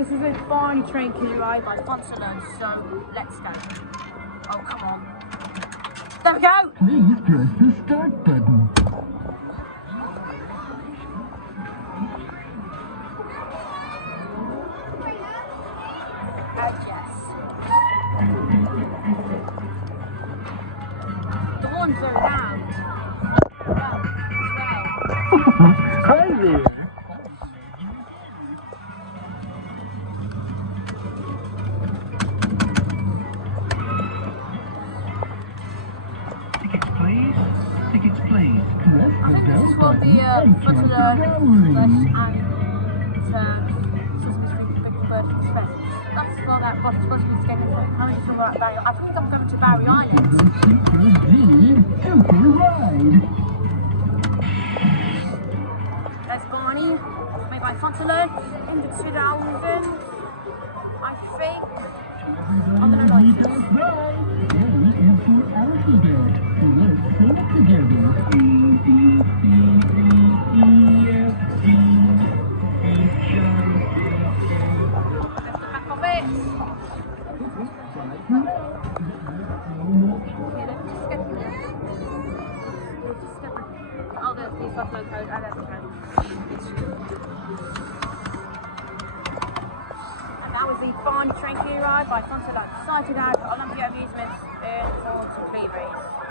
this is a Barney train kiddie ride by Fun2learn, so let's go. Oh, come on. There we go! Please press the start button. Yes. The ones are loud. Hi there. Tickets, please. Tickets, please. I think this is what the Fun2learn and Sesame Street Big Bird Fest. That's what that bus supposed to be getting from. How many people are at Barry? I think I'm going to Barry Island. Super ride. There's Barney, made by Fun2learn in the 2000s, I think. I'm going to like this. Alphabet. Let's sing it together. E, D, C, D, E, F, G, H, I, That's the back of it. Oh, there's the Fun2learn code and there's the code. And that was the Barney train kiddie ride by Fun2learn. Sighted out at Olympia Amusements in Thornton-Cleveleys.